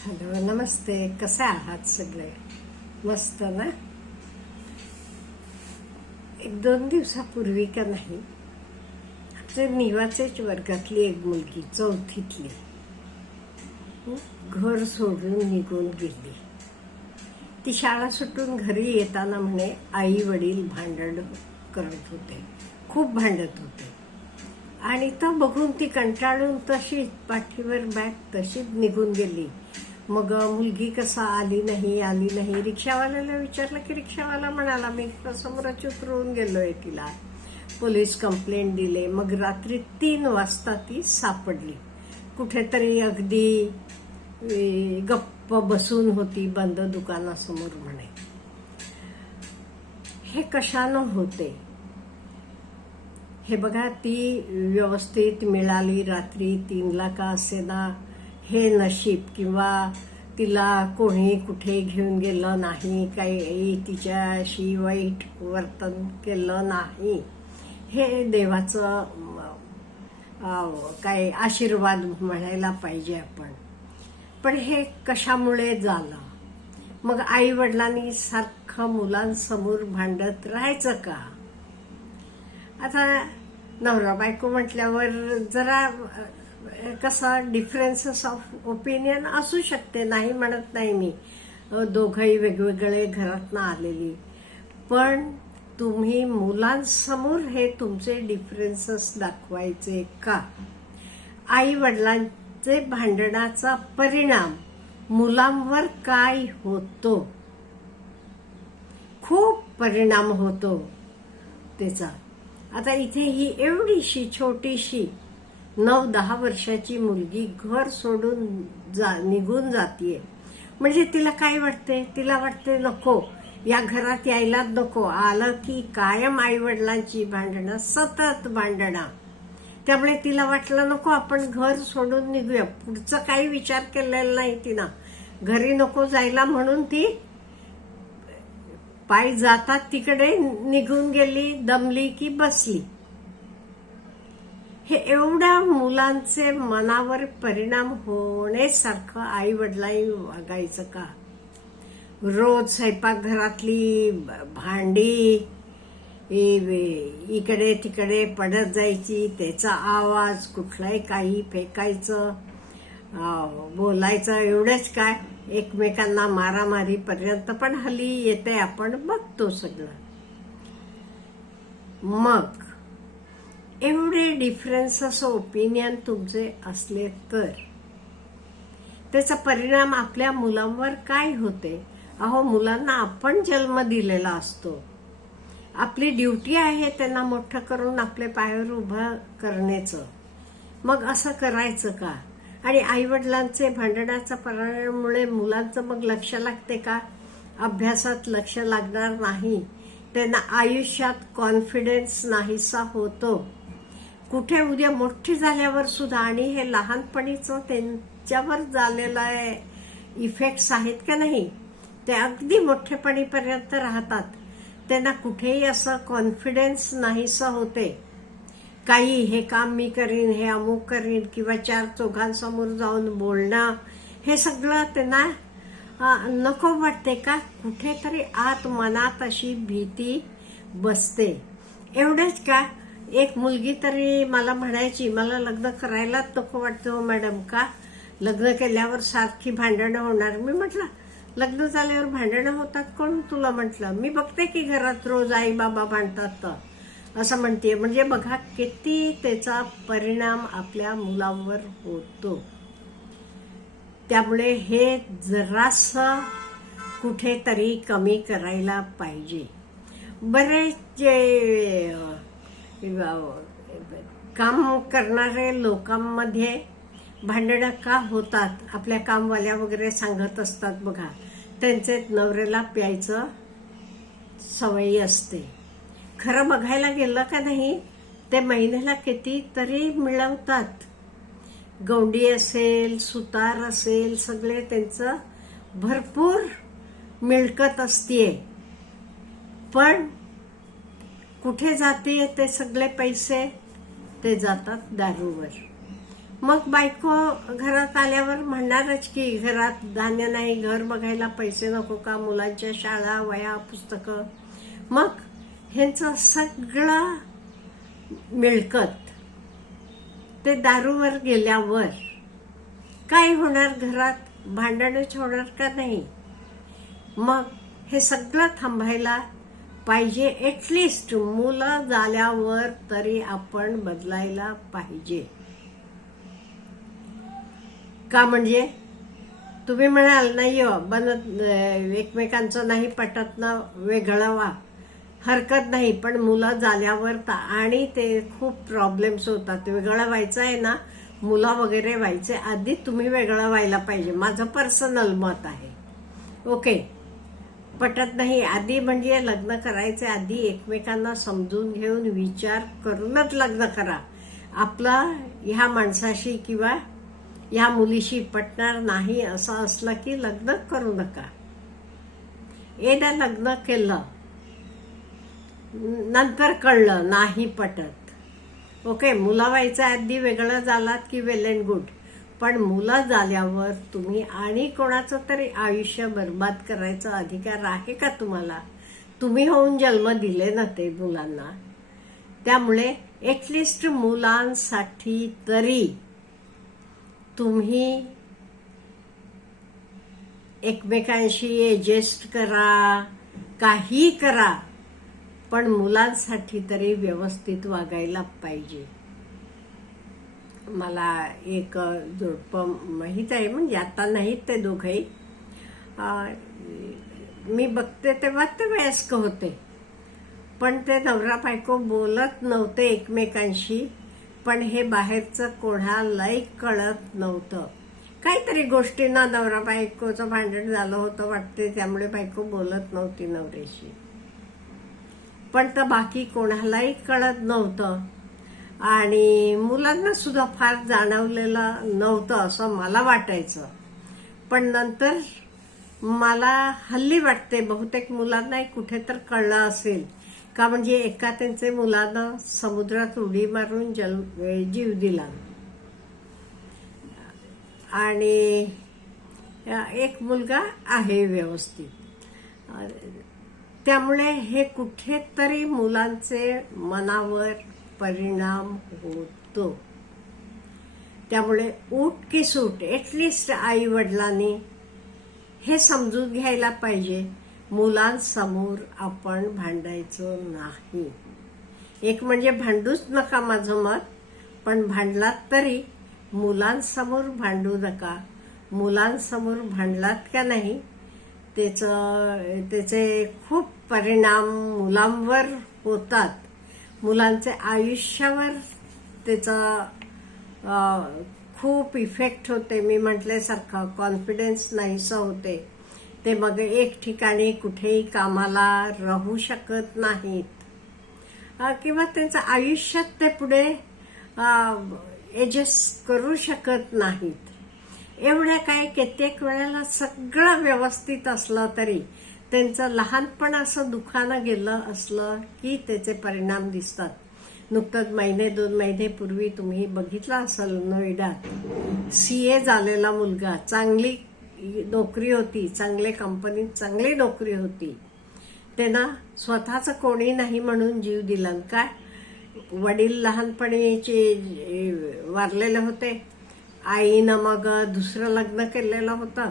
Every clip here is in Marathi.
हॅलो नमस्ते. कसे आहात सगळे? मस्त ना? एक दोन दिवसापूर्वी का नाही आमच्या निवाचेच वर्गातली एक मुलगी चौथीतली घर सोडून निघून गेली. ती शाळा सुटून घरी येताना म्हणे आई वडील भांडण करत होते खूप भांडत होते. आणि तो बघून ती कंटाळून तशी पाठीवर बॅग तशीच निघून गेली. मग मुलगी कसा आली नाही आली नाही. रिक्षावाल्याला विचारलं की रिक्षावाला म्हणाला मी समोरच उतरवून गेलोय तिला. पोलीस कंप्लेंट दिले. मग रात्री तीन वाजता ती सापडली. कुठेतरी अगदी गप्प बसून होती बंद दुकानासमोर म्हणे. हे कशानं होते? हे बघा ती व्यवस्थित मिळाली. रात्री तीनला का असेना हे नशीब किंवा तिला कोणी कुठे घेऊन गेलं नाही काही तिच्याशी वाईट वर्तन केलं नाही. हे देवाचं काय आशीर्वाद म्हणायला पाहिजे आपण. पण हे कशामुळे झालं? मग आई वडिलांनी सारखं मुलांसमोर भांडत राहायचं का? आता नवरा बायको म्हटल्यावर जरा कसा डिफरन्सेस ऑफ ओपिनियन असू शकते नाही म्हणत नाही मी. दोघंही वेगवेगळे घरातनं आलेली. पण तुम्ही मुलांसमोर हे तुमचे डिफरन्सेस दाखवायचे का? आई वडिलांचे भांडणाचा परिणाम मुलांवर काय होतो? खूप परिणाम होतो त्याचा. आता इथे ही एवढीशी छोटीशी नऊ दहा वर्षाची मुलगी घर सोडून जा निघून जातीये. म्हणजे तिला काय वाटते तिला वाटते नको या घरात यायलाच नको. आलं की कायम आई वडिलांची भांडणं सतत भांडणं. त्यामुळे तिला वाटलं नको आपण घर सोडून निघूया. पुढचं काही विचार केलेला नाही तिनं. घरी नको जायला म्हणून ती पायी जातात तिकडे निघून गेली दमली की बसली. हे एवढ्या मुलांचे मनावर परिणाम होण्यासारखं आई वडिलांनी वागायचं का? रोज स्वयंपाकघरातली भांडी इकडे तिकडे पडत जायची त्याचा आवाज कुठलाही काही फेकायचं बोलायचं एवढंच काय? एकमेकांना मारामारीपर्यंत पण हल्ली येते आपण बघतो सगळं. मग एवढे डिफरन्सेस ओपिनियन तुमचे असले तर. त्याचा परिणाम आपल्या मुलांवर काय होते? अहो मुलांना आपण जन्म दिलेला असतो. आपली ड्युटी आहे त्यांना मोठं करून आपले पायावर उभं करण्याचं. मग असं करायचं का? आणि आईवडिलांचे भांडणाच्या परिणामामुळे मुलांचं मग लक्ष लागते का? अभ्यासात लक्ष लागणार नाही. त्यांना आयुष्यात कॉन्फिडन्स नाहीसा होतो. कुठे उद्या मोठी झाल्यावर सुद्धा आणि हे लहानपणीचं त्यांच्यावर झालेलं इफेक्ट्स आहेत का नाही ते अगदी मोठेपणीपर्यंत राहतात. त्यांना कुठेही असं कॉन्फिडन्स नाहीसं होते. काही हे काम मी करीन हे अमुक करीन किंवा चार चौघांसमोर जाऊन बोलणं हे सगळं त्यांना नको वाटते का? कुठेतरी आत मनात अशी भीती बसते. एवढंच का? एक मुलगी तरी मला म्हणायची मला लग्न करायलाच नको वाटतो हो मॅडम का? लग्न केल्यावर सारखी भांडणं होणार. मी म्हटलं लग्न झाल्यावर भांडणं होतात कोण तुला म्हटलं? मी बघते की घरात रोज आई बाबा भांडतात तर. असं म्हणते म्हणजे बघा किती त्याचा परिणाम आपल्या मुलांवर होतो. त्यामुळे हे जरास कुठेतरी कमी करायला पाहिजे. बरेच जे काम करणारे लोकांमध्ये भांडणं का होतात? आपल्या कामवाल्या वगैरे सांगत असतात बघा. त्यांचे नवऱ्याला प्यायचं सवयी असते. खरं बघायला गेलं का नाही ते महिन्याला किती तरी मिळवतात. गौंडी असेल सुतार असेल सगळे त्यांचं भरपूर मिळकत असते पण कुठे जाते ते सगळे पैसे ते जातात दारूवर. मग बायको घरात आल्यावर म्हणणारच की घरात धान्य नाही घर बघायला पैसे नको का मुलांच्या शाळा वया पुस्तकं. मग ह्यांचं सगळं मिळकत ते दारूवर गेल्यावर काय होणार? घरात भांडणच होणार का नाही? मग हे सगळं थांबायला पाहिजे एटलिस्ट मुलं झाल्यावर तरी आपण बदलायला पाहिजे. का म्हणजे? तुम्ही म्हणाल नाही हो बनत एकमेकांचं नाही पटत ना वेगळं व्हा हरकत नाही पण मुलं झाल्यावर तर आणि ते खूप प्रॉब्लेम्स होतात. वेगळं व्हायचं आहे ना मुलं वगैरे व्हायचे आधी तुम्ही वेगळं व्हायला पाहिजे. माझं पर्सनल मत आहे. ओके पटत नाही. आधी म्हणजे लग्न करायचे आधी एकमेकांना समजून घेऊन विचार करूनच लग्न करा. आपला ह्या माणसाशी किंवा ह्या मुलीशी पटणार नाही असं असलं की लग्न करू नका. एकदा लग्न केलं नंतर कळलं नाही पटत. ओके मुला व्हायचं आधी वेगळं झालात की वेल अँड गुड? पण मुलं झाल्यावर तुम्ही आणि कोणाचं तरी आयुष्य बर्बाद करायचा अधिकार आहे का तुम्हाला? तुम्ही होऊन जन्म दिले ना ते मुलांना. त्यामुळे एटलिस्ट मुलांसाठी तरी तुम्ही एकमेकांशी एडजस्ट करा काही करा पण मुलांसाठी तरी व्यवस्थित वागायला पाहिजे. मला एक जोडपं माहीत आहे. म्हणजे आता नाहीत ते दोघंही. मी बघते तेव्हा ते वयस्क होते. पण ते नवरा बायको बोलत नव्हते एकमेकांशी. पण हे बाहेरचं कोणालाही कळत नव्हतं. काहीतरी गोष्टींना नवरा बायकोचं भांडण झालं होतं वाटते. त्यामुळे बायको बोलत नव्हती नवऱ्याशी. पण तर बाकी कोणालाही कळत नव्हतं. आणि मुलांना सुद्धा फार जाणवलेलं नव्हतं असं मला वाटायचं. पण नंतर मला हल्ली वाटते बहुतेक मुलांनाही कुठे तर कळलं असेल. का म्हणजे एका त्यांचे मुलांना समुद्रात उडी मारून जल जीव दिला. आणि एक मुलगा आहे व्यवस्थित. त्यामुळे हे कुठेतरी मुलांचे मनावर परिणाम होतो. त्यामुळे ऊट की सूट एटलिस्ट आई वडिलांनी हे समजून घ्यायला पाहिजे मुलांसमोर आपण भांडायचं नाही. एक म्हणजे भांडूच नका माझं मत पण भांडलात तरी मुलांसमोर भांडू नका. मुलांसमोर भांडलात का नाही त्याचं त्याचे खूप परिणाम मुलांवर होतात. मुलांचे आयुष्यावर त्याचा खूप इफेक्ट होते. मी म्हटल्यासारखं कॉन्फिडन्स नाहीसं होते. ते मग एक ठिकाणी कुठेही कामाला राहू शकत नाहीत. किंवा त्यांचं आयुष्यात ते पुढे ॲडजस्ट करू शकत नाहीत. एवढ्या काय कित्येक वेळेला सगळं व्यवस्थित असलं तरी त्यांचं लहानपण असं दुखानं गेलं असलं की त्याचे परिणाम दिसतात. नुकतंच महिने दोन महिनेपूर्वी तुम्ही बघितलं असाल नोएडात. सी ए झालेला मुलगा चांगली नोकरी होती चांगले कंपनीत चांगली नोकरी होती. त्यांना स्वतःचं कोणी नाही म्हणून जीव दिला. काय? वडील लहानपणीचे वारलेले होते. आईनं मग दुसरं लग्न केलेलं होतं.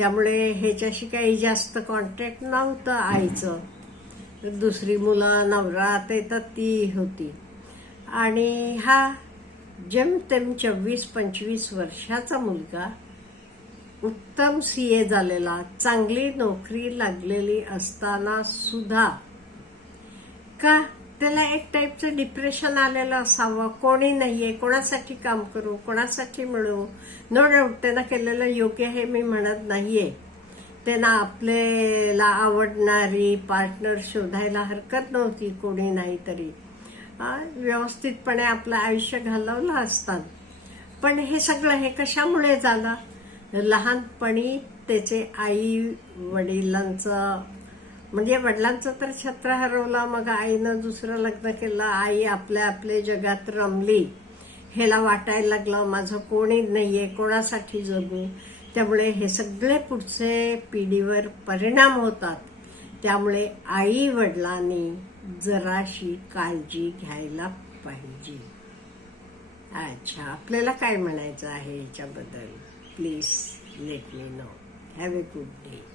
त्यामुळे ह्याच्याशी काही जास्त कॉन्टॅक्ट नव्हतं आईचं. दुसरी मुलं नवरा ते तर ती होती. आणि हा जेमतेम चव्वीस पंचवीस वर्षाचा मुलगा उत्तम सी ए झालेला चांगली नोकरी लागलेली असताना सुद्धा का त्याला एक टाईपचं डिप्रेशन आलेलं असावं. कोणी नाहीये कोणासाठी काम करू कोणासाठी मिळू? नो डाऊट त्यांना केलेलं योग्य हे मी म्हणत नाहीये. त्यांना आपल्याला आवडणारी पार्टनर शोधायला हरकत नव्हती कोणी नाही तरी. व्यवस्थितपणे आपलं आयुष्य घालवलं असतात पण हे सगळं हे कशामुळे झालं? लहानपणी त्याचे आई वडिलांचं म्हणजे वडिलांचं तर छत्र हरवलं मग आईनं दुसरं लग्न केलं आई आपल्या आपल्या जगात रमली. ह्याला वाटायला लागलं माझं कोणी नाहीये कोणासाठी जगू? त्यामुळे हे सगळे पुढचे पिढीवर परिणाम होतात. त्यामुळे आई वडिलांनी जराशी काळजी घ्यायला पाहिजे. अच्छा आपल्याला काय म्हणायचं आहे याच्याबद्दल? Please let me know have a good day